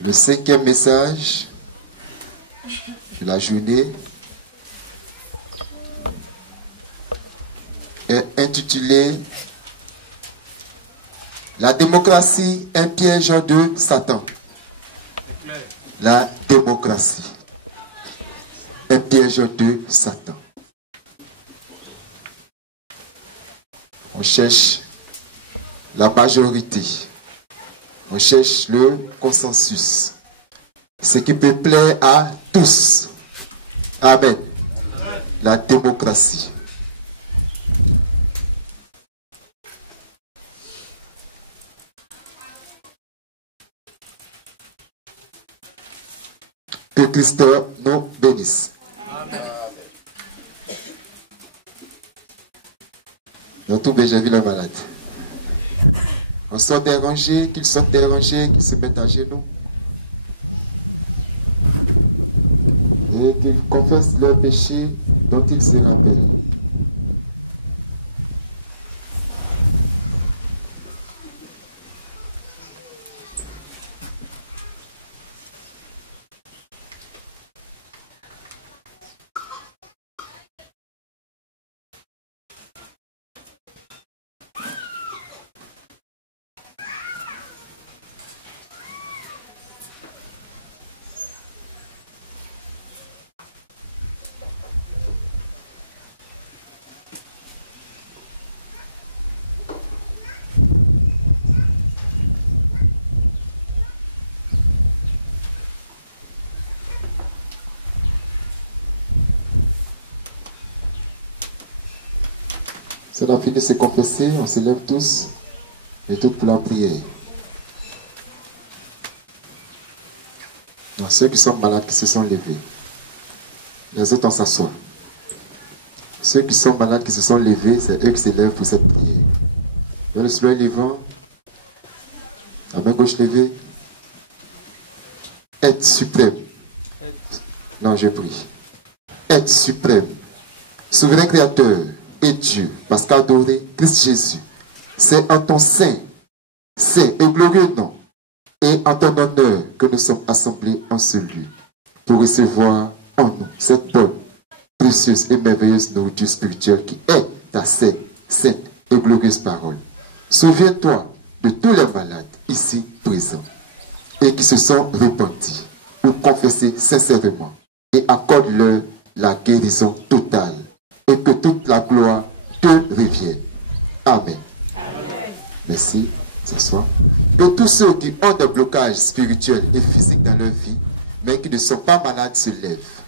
Le cinquième message de la journée est intitulé La démocratie, un piège de Satan. La démocratie, un piège de Satan. On cherche la majorité. On cherche le consensus. Ce qui peut plaire à tous. Amen. La démocratie. Que Christ nous bénisse. Amen. Dans tout j'ai vu le malade. On sort dérangé, qu'ils sortent dérangés, qu'ils se mettent à genoux. Et qu'ils confessent leurs péchés dont ils se rappellent. Si on a fini de se confesser, on se lève tous et tout pour la prière. Donc, ceux qui sont malades, qui se sont levés, les autres, on s'assoit. Ceux qui sont malades, qui se sont levés, c'est eux qui se lèvent pour cette prière. Dans le soleil levant, la main gauche levée, être suprême. Non, je prie. Être suprême, souverain créateur et Dieu, parce qu'adorer Christ Jésus, c'est en ton saint et glorieux nom et en ton honneur que nous sommes assemblés en ce lieu pour recevoir en nous cette bonne, précieuse et merveilleuse nourriture spirituelle qui est ta sainte et glorieuse parole. Souviens-toi de tous les malades ici présents et qui se sont repentis ou confessés sincèrement et accorde-leur la guérison totale et que toute la gloire te revienne. Amen. Amen. Merci. S'asseoir. Que tous ceux qui ont des blocages spirituels et physiques dans leur vie, mais qui ne sont pas malades, se lèvent.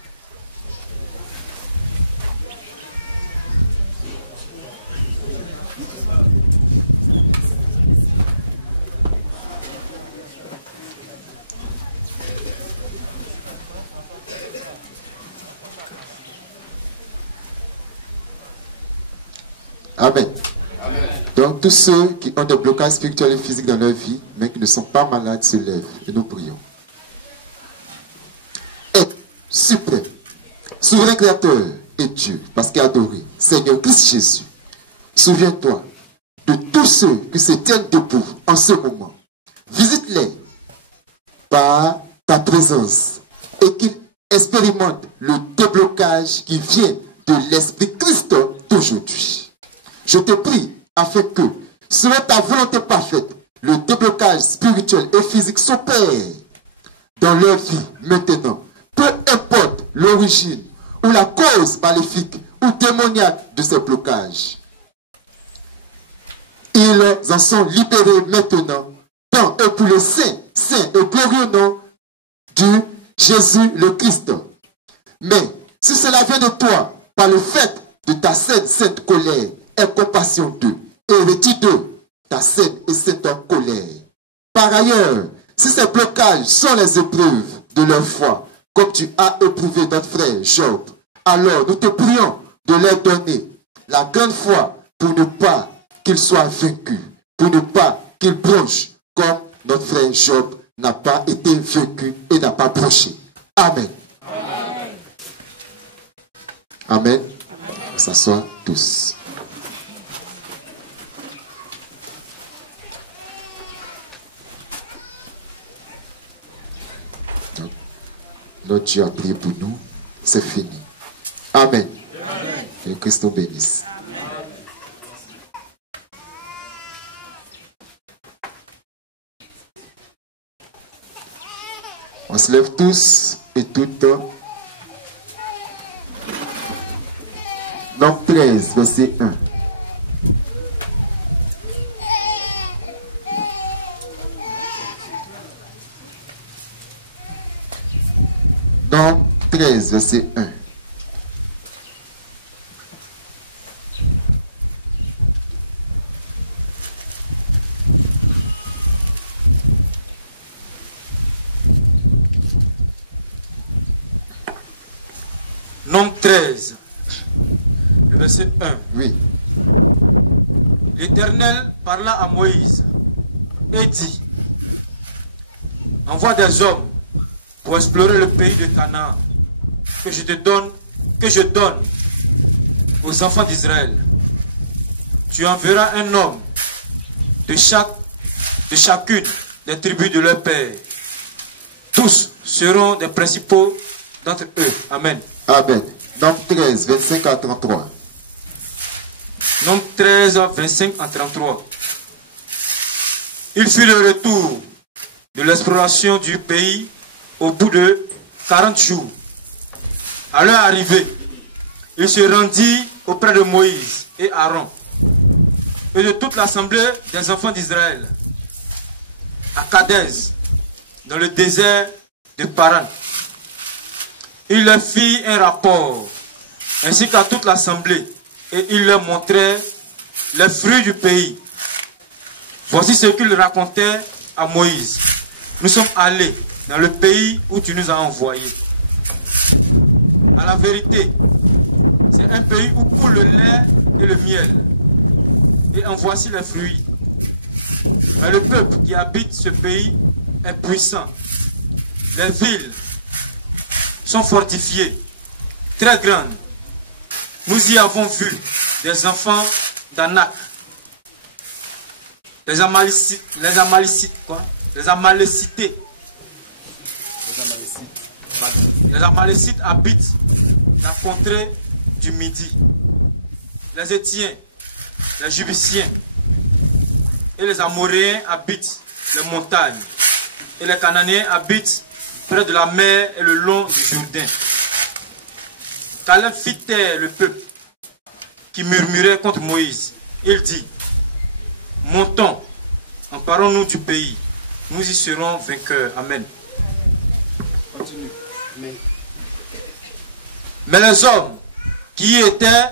Amen. Amen. Donc tous ceux qui ont des blocages spirituels et physiques dans leur vie, mais qui ne sont pas malades, se lèvent et nous prions. Et suprême, souverain créateur et Dieu, parce qu'il a adoré, Seigneur Christ Jésus, souviens-toi de tous ceux qui se tiennent debout en ce moment. Visite-les par ta présence et qu'ils expérimentent le déblocage qui vient de l'Esprit Christ d'aujourd'hui. Je te prie afin que, selon ta volonté parfaite, le déblocage spirituel et physique s'opère dans leur vie maintenant. Peu importe l'origine ou la cause maléfique ou démoniaque de ces blocages. Ils en sont libérés maintenant dans et pour le saint et glorieux nom du Jésus le Christ. Mais si cela vient de toi, par le fait de ta sainte colère, et compassion d'eux, et retire d'eux ta sainte et sainte colère. Par ailleurs, si ces blocages sont les épreuves de leur foi, comme tu as éprouvé notre frère Job, alors nous te prions de leur donner la grande foi pour ne pas qu'ils soient vaincus, pour ne pas qu'ils bronchent, comme notre frère Job n'a pas été vaincu et n'a pas bronché. Amen. Amen. Amen. On s'assoit tous. Notre Dieu a prié pour nous. C'est fini. Amen. Amen. Que Christ nous bénisse. On se lève tous et toutes. Nombre 13, verset 1. Nombre 13, verset 1. Nombre 13, le verset 1. Oui. L'Éternel parla à Moïse et dit: envoie des hommes pour explorer le pays de Canaan que je donne aux enfants d'Israël. Tu enverras un homme de chacune des tribus de leur père. Tous seront des principaux d'entre eux. Amen. Amen. Nombre 13, 25 à 33. Nombre 13, 25 à 33. Il fit le retour de l'exploration du pays au bout de 40 jours. À leur arrivée, il se rendit auprès de Moïse et Aaron et de toute l'assemblée des enfants d'Israël à Kadès, dans le désert de Paran. Il leur fit un rapport, ainsi qu'à toute l'assemblée, et il leur montrait les fruits du pays. Voici ce qu'il racontait à Moïse. Nous sommes allés dans le pays où tu nous as envoyés. À la vérité, c'est un pays où coule le lait et le miel. Et en voici les fruits. Mais le peuple qui habite ce pays est puissant. Les villes sont fortifiées, très grandes. Nous y avons vu des enfants d'Anak, les Amalécites habitent la contrée du Midi. Les Étiens, les Jubusiens et les Amoréens habitent les montagnes. Et les Cananéens habitent près de la mer et le long du Jourdain. Caleb fit taire le peuple qui murmurait contre Moïse. Il dit: montons, emparons-nous du pays. Nous y serons vainqueurs. Amen. Continue. Mais les hommes qui y étaient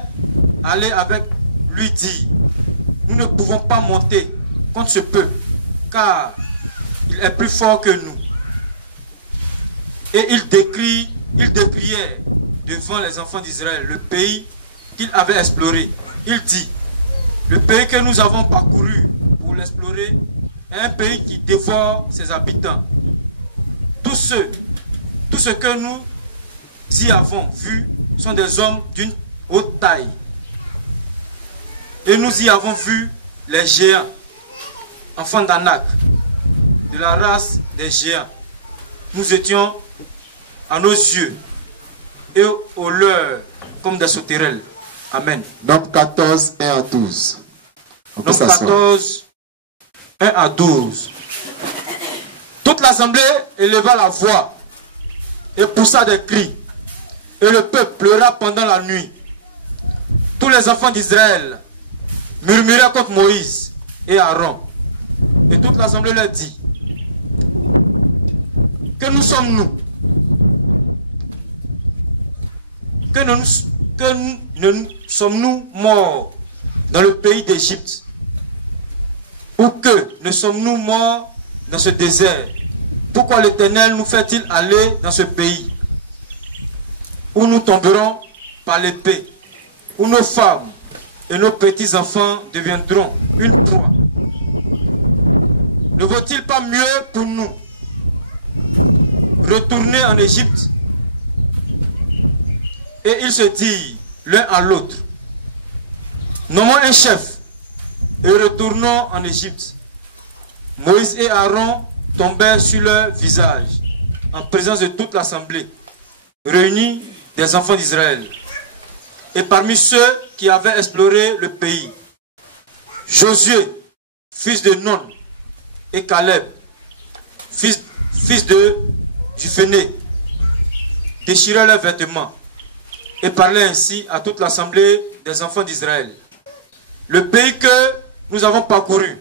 allés avec lui dirent: nous ne pouvons pas monter contre ce peuple, car il est plus fort que nous. Et ils décrièrent devant les enfants d'Israël le pays qu'ils avaient exploré. Il dit: le pays que nous avons parcouru pour l'explorer est un pays qui dévore ses habitants. Tous ceux que nous y avons vus sont des hommes d'une haute taille. Et nous y avons vu les géants, enfants d'Anak, de la race des géants. Nous étions à nos yeux et aux leurs comme des sauterelles. Amen. Nombre 14, 1 à 12. Nombre 14, 1 à 12. Toute l'assemblée éleva la voix et poussa des cris. Et le peuple pleura pendant la nuit. Tous les enfants d'Israël murmuraient contre Moïse et Aaron. Et toute l'assemblée leur dit: que nous sommes-nous? Que sommes-nous morts dans le pays d'Égypte? Ou que ne sommes-nous morts dans ce désert? Pourquoi l'Éternel nous fait-il aller dans ce pays où nous tomberons par l'épée, où nos femmes et nos petits-enfants deviendront une proie? Ne vaut-il pas mieux pour nous retourner en Égypte? Et ils se disent l'un à l'autre: nommons un chef et retournons en Égypte. Moïse et Aaron tombèrent sur leur visage en présence de toute l'assemblée réuni des enfants d'Israël. Et parmi ceux qui avaient exploré le pays, Josué, fils de Nun, et Caleb, fils de Juphéné, déchiraient leurs vêtements et parlaient ainsi à toute l'assemblée des enfants d'Israël. Le pays que nous avons parcouru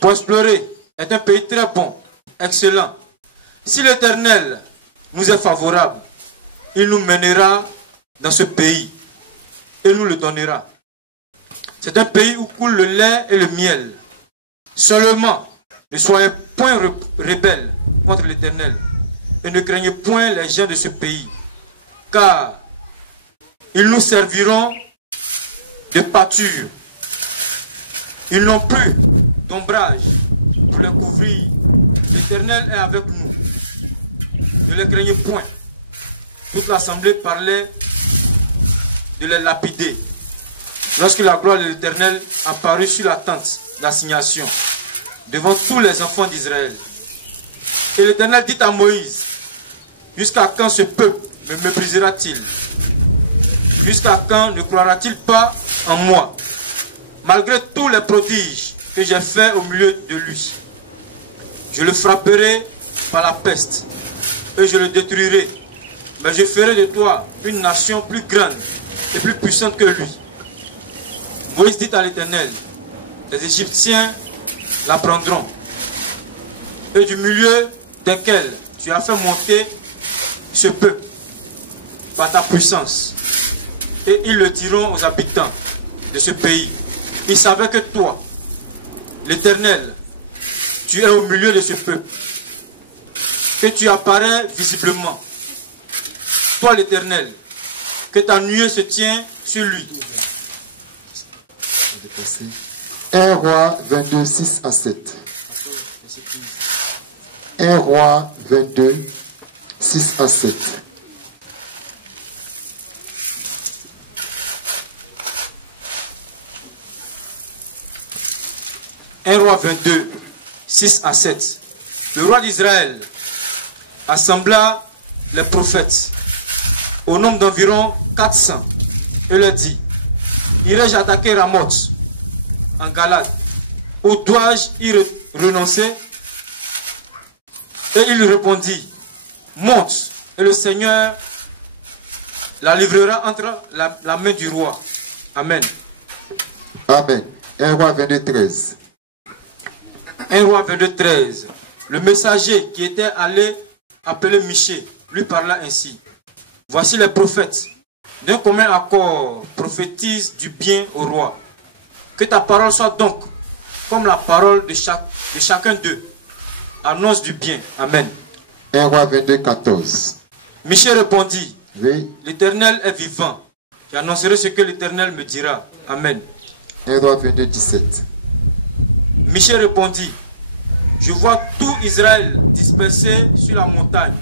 pour explorer est un pays très bon, excellent. Si l'Éternel nous est favorable, il nous mènera dans ce pays et nous le donnera. C'est un pays où coule le lait et le miel. Seulement, ne soyez point rebelles contre l'Éternel et ne craignez point les gens de ce pays, car ils nous serviront de pâture. Ils n'ont plus d'ombrage pour les couvrir. L'Éternel est avec nous. Ne les craignez point. Toute l'assemblée parlait de les lapider. Lorsque la gloire de l'Éternel apparut sur la tente d'assignation, devant tous les enfants d'Israël. Et l'Éternel dit à Moïse, jusqu'à quand ce peuple me méprisera-t-il? Jusqu'à quand ne croira-t-il pas en moi, malgré tous les prodiges que j'ai faits au milieu de lui? Je le frapperai par la peste et je le détruirai. Mais je ferai de toi une nation plus grande et plus puissante que lui. Moïse dit à l'Éternel, les Égyptiens la prendront, et du milieu desquels tu as fait monter ce peuple par ta puissance, et ils le diront aux habitants de ce pays. Ils savaient que toi, l'Éternel, tu es au milieu de ce peuple, que tu apparais visiblement. Toi, l'Éternel, que ta nuée se tient sur lui. 1 Roi 22, 6 à 7. 1 Roi 22, 6 à 7. Un roi 22, 6 à 7. Le roi d'Israël assembla les prophètes au nombre d'environ 400 et leur dit, irai-je attaquer Ramoth en Galade, ou dois-je y renoncer? Et il répondit, monte, et le Seigneur la livrera entre la main du roi. Amen. Amen. 1 Roi 22, 13. 1 Roi 22, 13. Le messager qui était allé appeler Michée lui parla ainsi. Voici les prophètes. D'un commun accord prophétisent du bien au roi. Que ta parole soit donc comme la parole de chacun d'eux. Annonce du bien. Amen. 1 Roi 22, 14. Michée répondit, Oui. l'Éternel est vivant. J'annoncerai ce que l'Éternel me dira. Amen. 1 Roi 22, 17. Michée répondit, je vois tout Israël dispersé sur la montagne,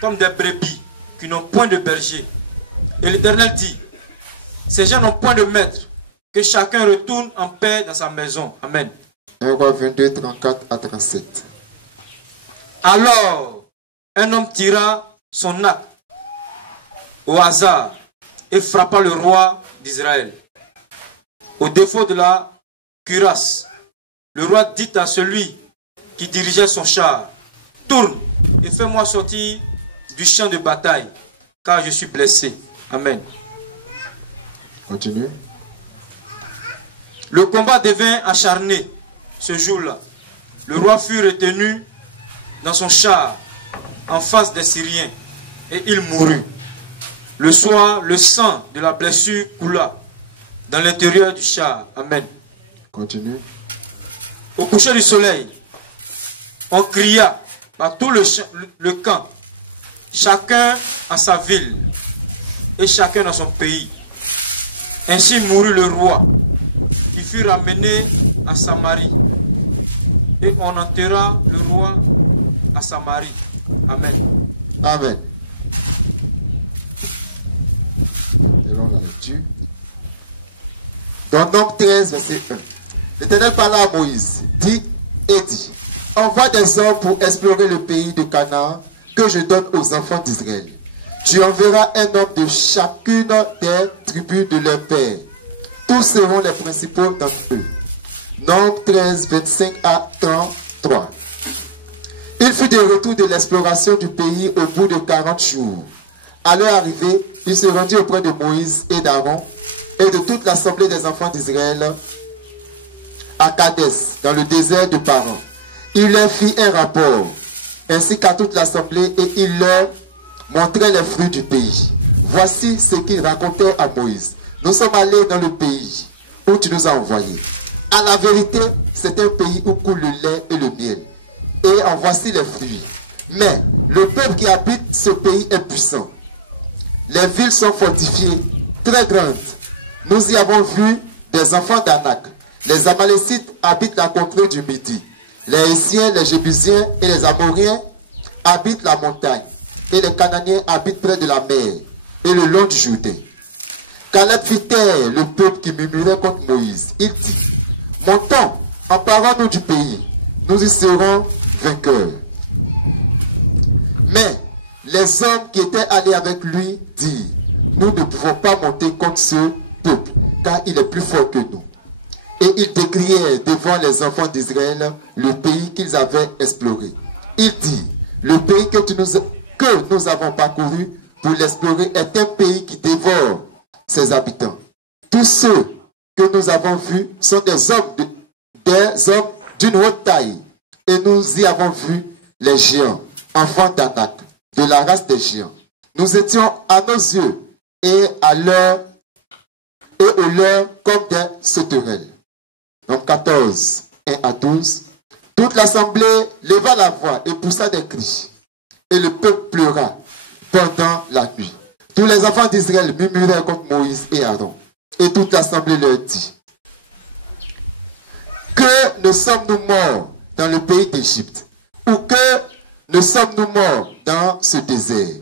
comme des brebis qui n'ont point de berger. Et l'Éternel dit, ces gens n'ont point de maître, que chacun retourne en paix dans sa maison. Amen. 1 Roi 22, 34 à 37. Alors, un homme tira son arc au hasard et frappa le roi d'Israël. Au défaut de la cuirasse, le roi dit à celui qui dirigeait son char, tourne et fais-moi sortir du champ de bataille, car je suis blessé. Amen. Continue. Le combat devint acharné ce jour-là. Le roi fut retenu dans son char en face des Syriens et il mourut. Le soir, le sang de la blessure coula dans l'intérieur du char. Amen. Continue. Au coucher du soleil, on cria par tout le camp, chacun à sa ville et chacun dans son pays. Ainsi mourut le roi, qui fut ramené à Samarie. Et on enterra le roi à Samarie. Amen. Amen. Selon la lecture. Dans Nombre 13, verset 1. L'Éternel parla à Moïse, dit et dit, envoie des hommes pour explorer le pays de Canaan que je donne aux enfants d'Israël. Tu enverras un homme de chacune des tribus de leur père. Tous seront les principaux d'entre eux. Nombre 13, 25 à 33. Il fut de retour de l'exploration du pays au bout de 40 jours. À leur arrivée, il se rendit auprès de Moïse et d'Aaron et de toute l'assemblée des enfants d'Israël à Kadès, dans le désert de Paran. Il leur fit un rapport, ainsi qu'à toute l'assemblée, et il leur montrait les fruits du pays. Voici ce qu'il racontait à Moïse. Nous sommes allés dans le pays où tu nous as envoyés. À la vérité, c'est un pays où coule le lait et le miel. Et en voici les fruits. Mais le peuple qui habite ce pays est puissant. Les villes sont fortifiées, très grandes. Nous y avons vu des enfants d'Anak. Les Amalécites habitent la contrée du Midi. Les Hétiens, les Jébusiens et les Amoriens habitent la montagne. Et les Cananéens habitent près de la mer et le long du Jourdain. Caleb fit taire le peuple qui murmurait contre Moïse. Il dit, montons, emparons-nous du pays. Nous y serons vainqueurs. Mais les hommes qui étaient allés avec lui dirent, nous ne pouvons pas monter contre ce peuple, car il est plus fort que nous. Et ils décrièrent devant les enfants d'Israël le pays qu'ils avaient exploré. Il dit, le pays que nous avons parcouru pour l'explorer est un pays qui dévore ses habitants. Tous ceux que nous avons vus sont des hommes d'une haute taille. Et nous y avons vu les géants, enfants d'Anak, de la race des géants. Nous étions à nos yeux et au leur comme des sauterelles. Donc 14, 1 à 12. Toute l'assemblée leva la voix et poussa des cris. Et le peuple pleura pendant la nuit. Tous les enfants d'Israël murmuraient contre Moïse et Aaron. Et toute l'assemblée leur dit, que ne sommes-nous morts dans le pays d'Égypte, ou que ne sommes-nous morts dans ce désert?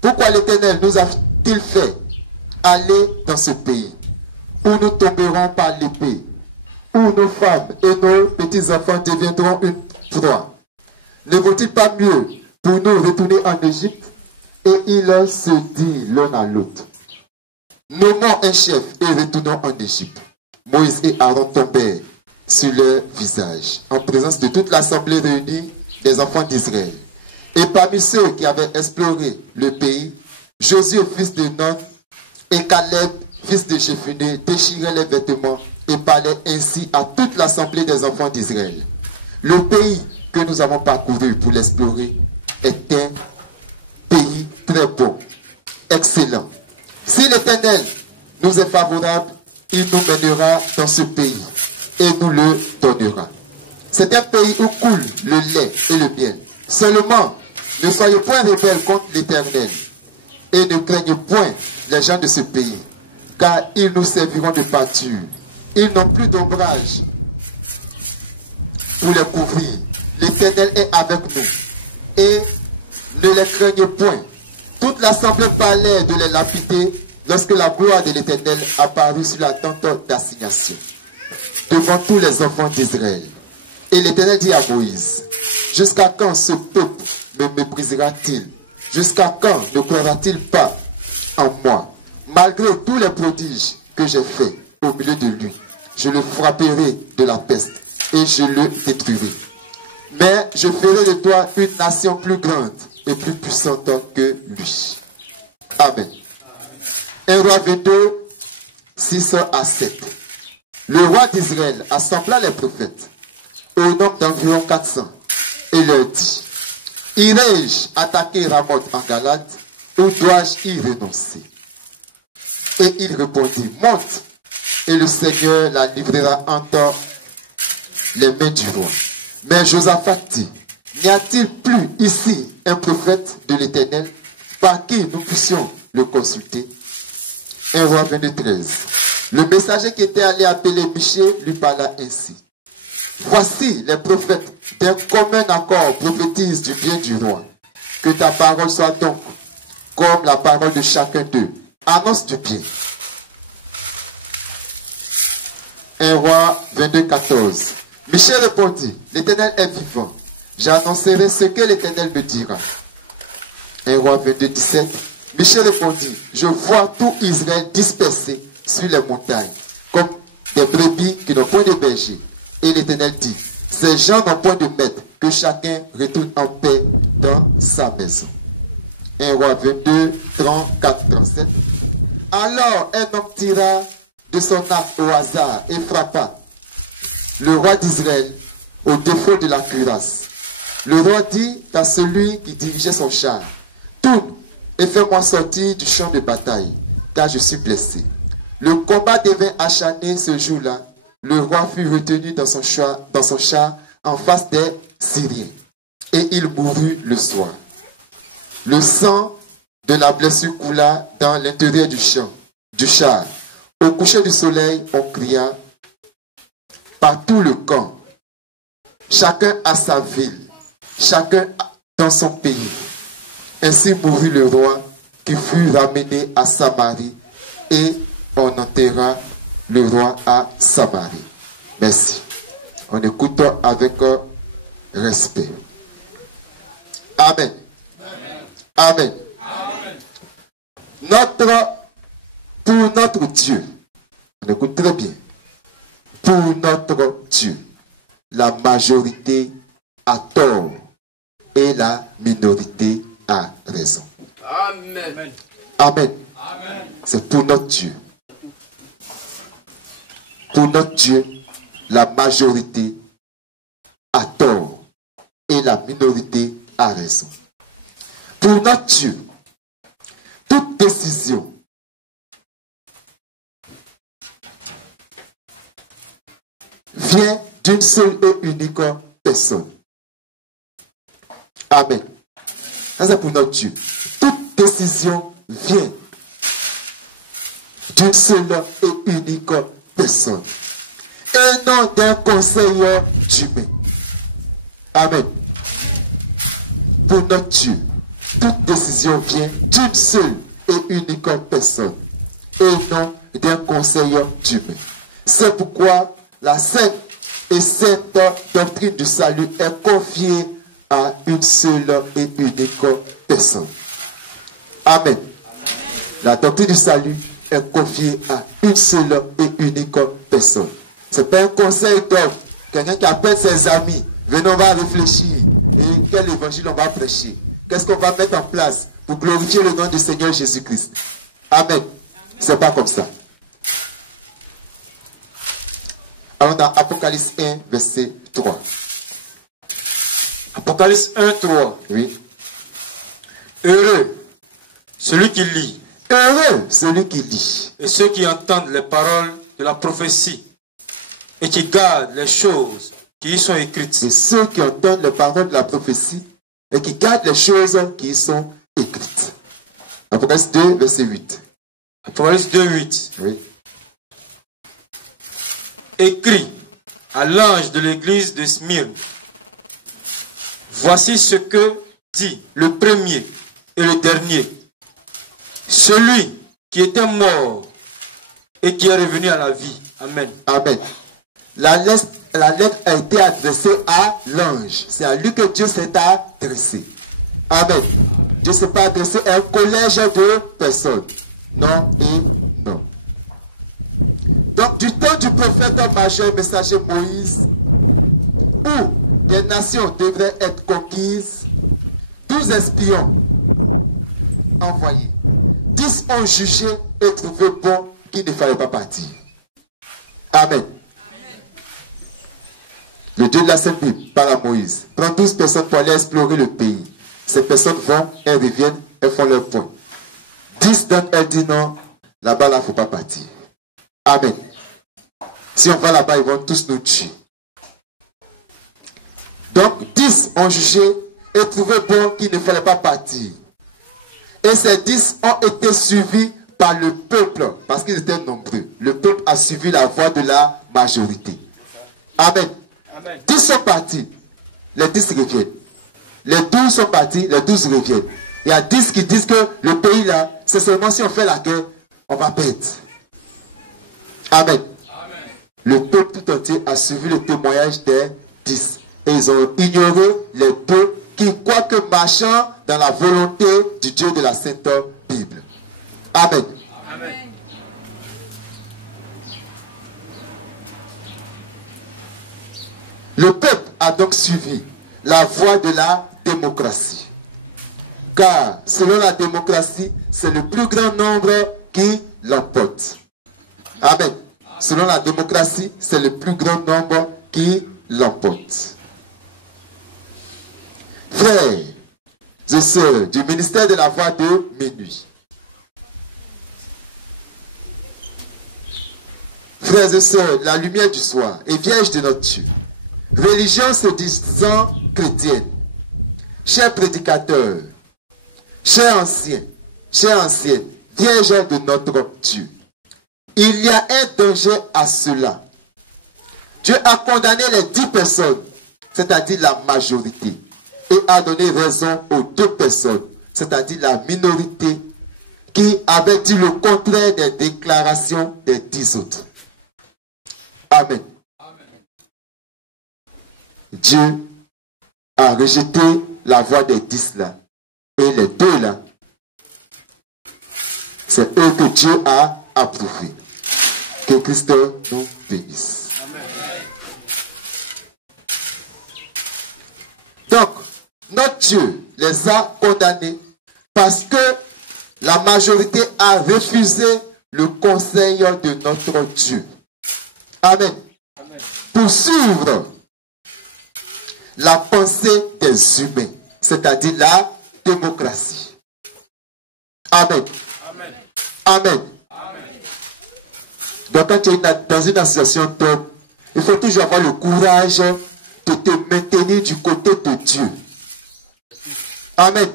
Pourquoi l'Éternel nous a-t-il fait aller dans ce pays, où nous tomberons par l'épée, où nos femmes et nos petits-enfants deviendront une proie? Ne vaut-il pas mieux pour nous retourner en Égypte? Et ils se disent l'un à l'autre, nommons un chef et retournons en Égypte. Moïse et Aaron tombèrent sur leur visage, en présence de toute l'assemblée réunie des enfants d'Israël. Et parmi ceux qui avaient exploré le pays, Josué, fils de Nun, et Caleb, fils de Jephunnée, déchiraient les vêtements et parlaient ainsi à toute l'assemblée des enfants d'Israël. Le pays que nous avons parcouru pour l'explorer est un pays très bon, excellent. Si l'Éternel nous est favorable, il nous mènera dans ce pays et nous le donnera. C'est un pays où coule le lait et le miel. Seulement, ne soyez point rebelles contre l'Éternel et ne craignez point les gens de ce pays, car ils nous serviront de pâture. Ils n'ont plus d'ombrage pour les couvrir. L'Éternel est avec nous et ne les craignez point. Toute l'assemblée parlait de les lapider lorsque la gloire de l'Éternel apparut sur la tente d'assignation devant tous les enfants d'Israël. Et l'Éternel dit à Moïse, jusqu'à quand ce peuple me méprisera-t-il? Jusqu'à quand ne croira-t-il pas en moi? Malgré tous les prodiges que j'ai faits au milieu de lui, je le frapperai de la peste et je le détruirai. Mais je ferai de toi une nation plus grande et plus puissante que lui. Amen. 1 Roi 22, 6 à 7. Le roi d'Israël assembla les prophètes au nombre d'environ 400 et leur dit, irai-je attaquer Ramoth en Galade ou dois-je y renoncer? Et il répondit, monte, et le Seigneur la livrera entre les mains du roi. Mais Josaphat dit, n'y a-t-il plus ici un prophète de l'Éternel par qui nous puissions le consulter? 1 Roi 22, 13. Le messager qui était allé appeler Michée lui parla ainsi. Voici les prophètes d'un commun accord prophétisent du bien du roi. Que ta parole soit donc comme la parole de chacun d'eux. Annonce du bien. 1 Roi 22, 14. Michée répondit, l'Éternel est vivant. J'annoncerai ce que l'Éternel me dira. 1 Roi 22, 17. Michel répondit, je vois tout Israël dispersé sur les montagnes, comme des brebis qui n'ont point de berger. Et l'Éternel dit, ces gens n'ont point de maître, que chacun retourne en paix dans sa maison. 1 Roi 22, 34, 37. Alors un homme tira de son arc au hasard et frappa le roi d'Israël au défaut de la cuirasse. Le roi dit à celui qui dirigeait son char, tourne et fais-moi sortir du champ de bataille, car je suis blessé. Le combat devint acharné ce jour-là. Le roi fut retenu dans son char en face des Syriens, et il mourut le soir. Le sang de la blessure coula dans l'intérieur du char. Au coucher du soleil, on cria par tout le camp, chacun à sa ville, chacun dans son pays. Ainsi mourut le roi qui fut ramené à Samarie, et on enterra le roi à Samarie. Merci. On écoute avec respect. Amen. Amen. Pour notre Dieu, on écoute très bien. Pour notre Dieu, la majorité a tort et la minorité a raison. Amen. Amen. C'est pour notre Dieu. Pour notre Dieu, la majorité a tort et la minorité a raison. Pour notre Dieu, toute décision vient d'une seule et unique personne. Amen. Ça, c'est pour notre Dieu. Toute décision vient d'une seule et unique personne. Et non d'un conseiller humain. Amen. Pour notre Dieu, toute décision vient d'une seule et unique personne. Et non d'un conseiller humain. C'est pourquoi la sainte et sainte doctrine du salut est confiée à une seule et unique personne. Amen. La doctrine du salut est confiée à une seule et unique personne. Ce n'est pas un conseil d'homme. Quelqu'un qui appelle ses amis. Venons, on va réfléchir. Et quel évangile on va prêcher? Qu'est-ce qu'on va mettre en place pour glorifier le nom du Seigneur Jésus-Christ? Amen. Ce n'est pas comme ça. Alors dans Apocalypse 1, verset 3. Apocalypse 1, 3. Oui. Heureux celui qui lit. Heureux celui qui lit. Et ceux qui entendent les paroles de la prophétie et qui gardent les choses qui y sont écrites. Et ceux qui entendent les paroles de la prophétie et qui gardent les choses qui y sont écrites. Apocalypse 2, verset 8. Apocalypse 2, 8. Oui. Écrit à l'ange de l'église de Smyrne. Voici ce que dit le premier et le dernier. Celui qui était mort et qui est revenu à la vie. Amen. Amen. La lettre a été adressée à l'ange. C'est à lui que Dieu s'est adressé. Amen. Dieu ne s'est pas adressé à un collège de personnes. Non et non. Donc, du temps du prophète majeur messager Moïse, où des nations devraient être conquises, 12 espions envoyés, 10 ont jugé et trouvé bon qu'il ne fallait pas partir. Amen. Le Dieu de la Sainte Bible parle à Moïse. Prends 12 personnes pour aller explorer le pays. Ces personnes vont, elles reviennent, elles font leur point. 10 d'entre elles disent non, là-bas, là, il ne faut pas partir. Amen. Si on va là-bas, ils vont tous nous tuer. Donc, 10 ont jugé et trouvé bon qu'il ne fallait pas partir. Et ces 10 ont été suivis par le peuple, parce qu'ils étaient nombreux. Le peuple a suivi la voie de la majorité. Amen. 10 sont partis, les 10 reviennent. Les 12 sont partis, les 12 reviennent. Il y a 10 qui disent que le pays là, c'est seulement si on fait la guerre, on va perdre. Amen. Le peuple tout entier a suivi le témoignage des 10. Et ils ont ignoré les 2 qui, quoique marchant dans la volonté du Dieu de la Sainte Bible. Amen. Amen. Le peuple a donc suivi la voie de la démocratie. Car selon la démocratie, c'est le plus grand nombre qui l'emporte. Amen. Selon la démocratie, c'est le plus grand nombre qui l'emporte. Frères et sœurs du ministère de la voix de minuit. Frères et sœurs, la lumière du soir et vierge de notre Dieu. Religion se disant chrétienne. Chers prédicateurs, chers anciens, chères anciennes, vierges de notre Dieu. Il y a un danger à cela. Dieu a condamné les 10 personnes, c'est-à-dire la majorité, et a donné raison aux 2 personnes, c'est-à-dire la minorité, qui avaient dit le contraire des déclarations des 10 autres. Amen. Dieu a rejeté la voix des 10 là. Et les 2 là, c'est eux que Dieu a approuvés. Que Christ nous bénisse. Amen. Donc, notre Dieu les a condamnés parce que la majorité a refusé le conseil de notre Dieu. Amen. Amen. Pour suivre la pensée des humains, c'est-à-dire la démocratie. Amen. Amen. Amen. Donc quand tu es dans une association d'hommes, il faut toujours avoir le courage de te maintenir du côté de Dieu. Amen. Amen.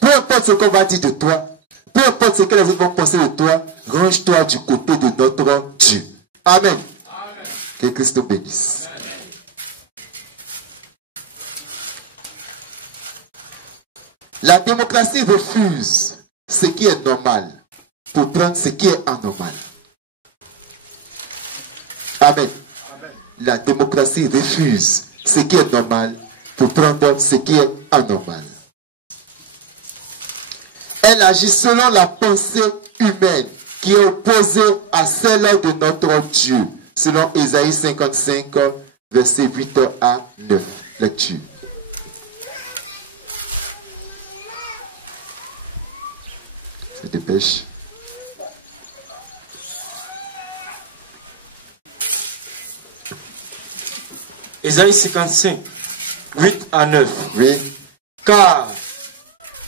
Peu importe ce qu'on va dire de toi, peu importe ce que les autres vont penser de toi, range-toi du côté de notre Dieu. Amen. Amen. Que Christ te bénisse. Amen. La démocratie refuse ce qui est normal pour prendre ce qui est anormal. Amen. Amen. La démocratie refuse ce qui est normal pour prendre ce qui est anormal. Elle agit selon la pensée humaine qui est opposée à celle de notre Dieu, selon Ésaïe 55, versets 8 à 9. Lecture. Se dépêche. Ésaïe 55, 8 à 9. Oui. Car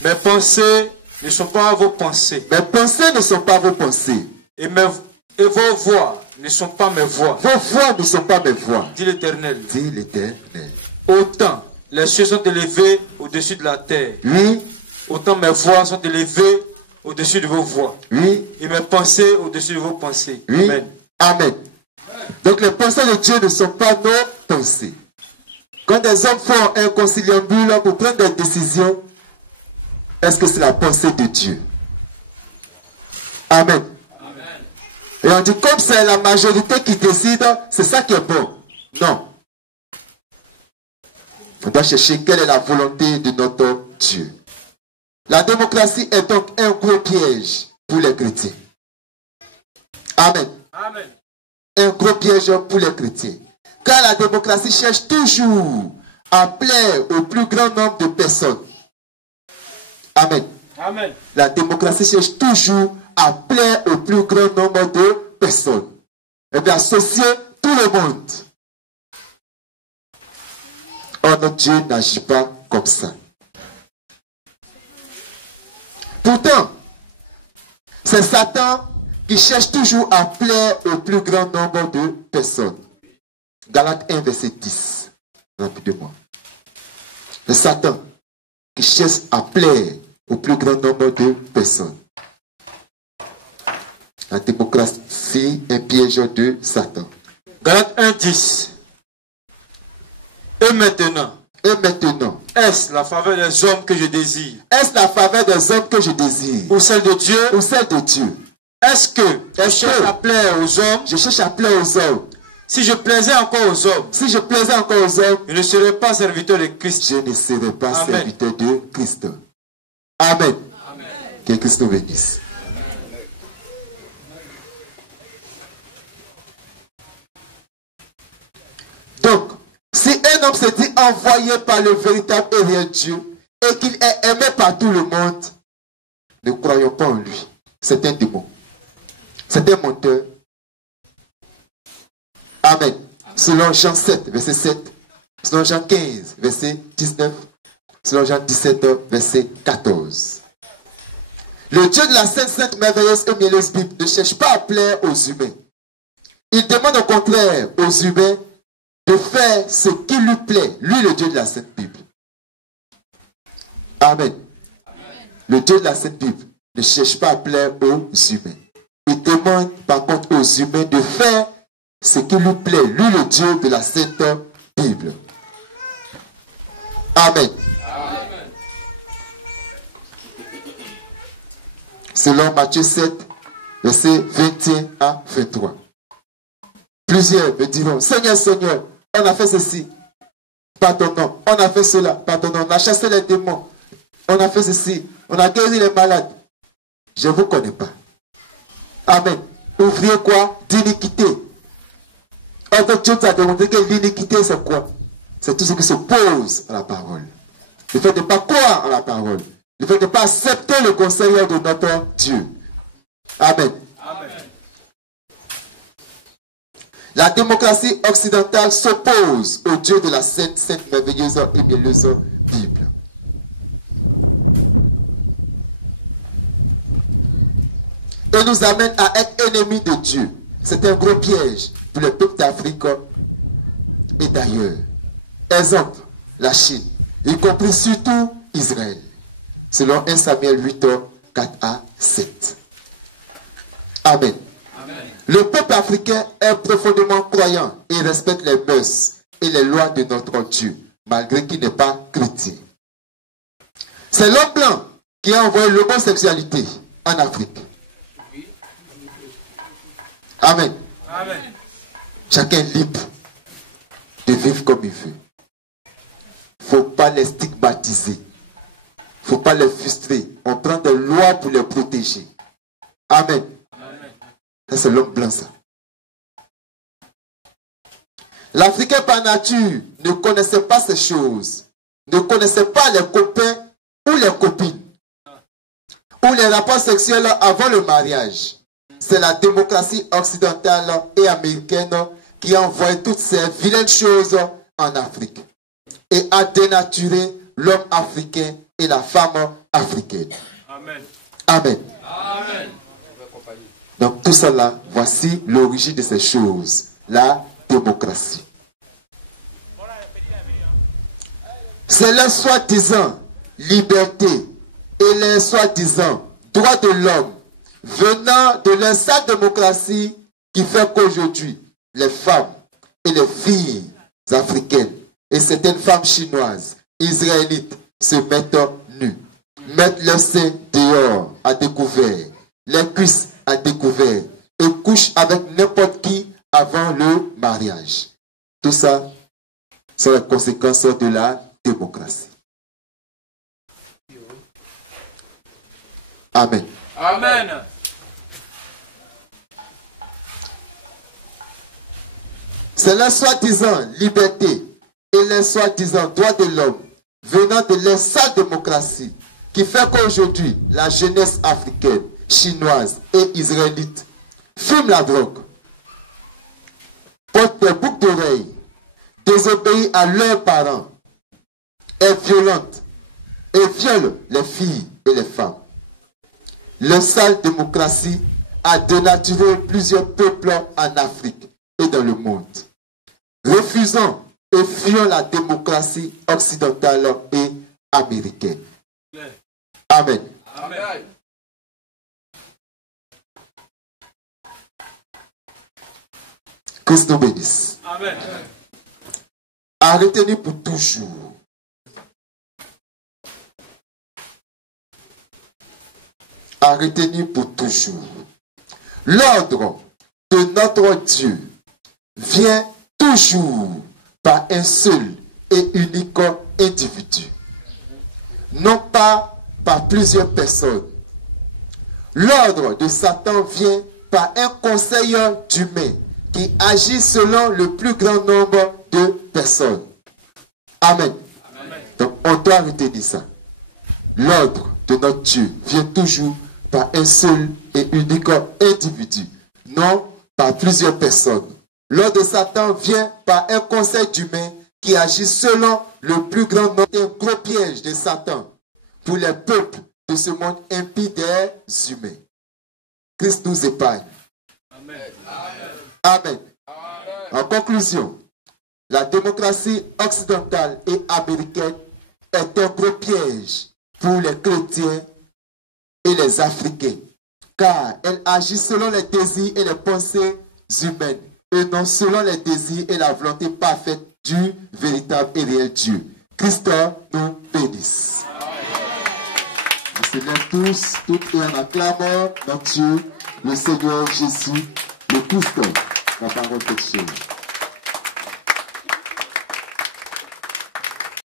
mes pensées ne sont pas vos pensées. Mes pensées ne sont pas vos pensées. Et vos voix ne sont pas mes voix. Vos voix ne sont pas mes voix. Dit l'Éternel. Dit l'Éternel. Autant les cieux sont élevés au-dessus de la terre. Oui. Autant mes voix sont élevées au-dessus de vos voix. Oui. Et mes pensées au-dessus de vos pensées. Oui. Amen. Amen. Donc les pensées de Dieu ne sont pas nos pensées. Quand des hommes font un conciliabule pour prendre des décisions, est-ce que c'est la pensée de Dieu? Amen. Amen. Et on dit comme c'est la majorité qui décide, c'est ça qui est bon. Non. On doit chercher quelle est la volonté de notre Dieu. La démocratie est donc un gros piège pour les chrétiens. Amen. Amen. Un gros piège pour les chrétiens. Car la démocratie cherche toujours à plaire au plus grand nombre de personnes. Amen. Amen. La démocratie cherche toujours à plaire au plus grand nombre de personnes. Et bien associer tout le monde. Or, notre Dieu n'agit pas comme ça. Pourtant, c'est Satan qui cherche toujours à plaire au plus grand nombre de personnes. Galates 1, verset 10. Rapidement. C'est Satan qui cherche à plaire au plus grand nombre de personnes. La démocratie est un piège de Satan. Galates 1, 10. Et maintenant, est-ce la faveur des hommes que je désire? Est-ce la faveur des hommes que je désire? Ou celle de Dieu? Ou celle de Dieu? Est-ce que je cherche à plaire aux hommes? Je cherche à plaire aux hommes. Si je plaisais encore aux hommes, si je plaisais encore aux hommes, je ne serais pas serviteur de Christ. Je ne serais pas Amen. Serviteur de Christ. Amen. Amen. Que Christ nous bénisse. Donc, si un homme se dit envoyé par le véritable et réel Dieu et qu'il est aimé par tout le monde, ne croyons pas en lui. C'est un démon. C'est un menteur. Amen. Selon Jean 7, verset 7. Selon Jean 15, verset 19. Selon Jean 17, verset 14. Le Dieu de la Sainte merveilleuse et mielleuse Bible ne cherche pas à plaire aux humains. Il demande au contraire aux humains de faire ce qui lui plaît. Lui, le Dieu de la Sainte Bible. Amen. Le Dieu de la Sainte Bible ne cherche pas à plaire aux humains. Il demande par contre aux humains de faire ce qui lui plaît. Lui, le Dieu de la Sainte Bible. Amen. Amen. Selon Matthieu 7, versets 21 à 23. Plusieurs me diront, Seigneur, Seigneur, on a fait ceci par ton nom. On a fait cela par ton nom. On a chassé les démons. On a fait ceci. On a guéri les malades. Je ne vous connais pas. Amen. Ouvriez quoi? D'iniquité. Or, Dieu nous a demandé que l'iniquité, c'est quoi? C'est tout ce qui s'oppose à la parole. Le fait de ne pas croire en la parole. Le fait de ne pas accepter le conseil de notre Dieu. Amen. Amen. La démocratie occidentale s'oppose au Dieu de la sainte, merveilleuse et mielleuse Bible. Et nous amène à être ennemis de Dieu. C'est un gros piège pour le peuple d'Afrique et d'ailleurs. Exemple, la Chine, y compris surtout Israël. Selon 1 Samuel 8, 4 à 7. Amen. Amen. Le peuple africain est profondément croyant et respecte les mœurs et les lois de notre Dieu, malgré qu'il n'est pas chrétien. C'est l'homme blanc qui a envoyé l'homosexualité en Afrique. Amen. Amen. Chacun est libre de vivre comme il veut. Il ne faut pas les stigmatiser. Il ne faut pas les frustrer. On prend des lois pour les protéger. Amen. Amen. Ça, c'est l'homme blanc, ça. L'Africain par nature ne connaissait pas ces choses. Ne connaissait pas les copains ou les copines. Ou les rapports sexuels avant le mariage. C'est la démocratie occidentale et américaine qui a envoyé toutes ces vilaines choses en Afrique et a dénaturé l'homme africain et la femme africaine. Amen. Amen. Amen. Donc tout cela, voici l'origine de ces choses, la démocratie. C'est la soi-disant liberté et les soi-disant droits de l'homme venant de l'insane démocratie qui fait qu'aujourd'hui, les femmes et les filles africaines et certaines femmes chinoises, israélites, se mettent nues, mettent leurs seins dehors à découvert, les cuisses à découvert et couchent avec n'importe qui avant le mariage. Tout ça sont les conséquences de la démocratie. Amen. Amen. C'est la soi-disant liberté et les soi-disant droits de l'homme venant de l'insane démocratie qui fait qu'aujourd'hui, la jeunesse africaine, chinoise et israélite fume la drogue, porte des boucles d'oreilles, désobéit à leurs parents, est violente et viole les filles et les femmes. L'insane démocratie a dénaturé plusieurs peuples en Afrique et dans le monde. Refusons et fuyons la démocratie occidentale et américaine. Amen. Amen. Christ nous bénisse. Amen. Arrêtez-nous pour toujours. Arrêtez-nous pour toujours. L'ordre de notre Dieu vient toujours par un seul et unique individu, non pas par plusieurs personnes. L'ordre de Satan vient par un conseil d'humains qui agit selon le plus grand nombre de personne. Amen. Amen. Donc on doit retenir ça. L'ordre de notre Dieu vient toujours par un seul et unique individu, non par plusieurs personnes. L'ordre de Satan vient par un conseil d'humains qui agit selon le plus grand nombre. Un gros piège de Satan pour les peuples de ce monde impie des humains. Christ nous épargne. Amen. Amen. En conclusion, la démocratie occidentale et américaine est un gros piège pour les chrétiens et les Africains, car elle agit selon les désirs et les pensées humaines, et non selon les désirs et la volonté parfaite du véritable et réel Dieu. Christ nous bénisse. On se lève tous, toutes et en acclamant notre Dieu, le Seigneur Jésus, le Christ, la parole de Dieu.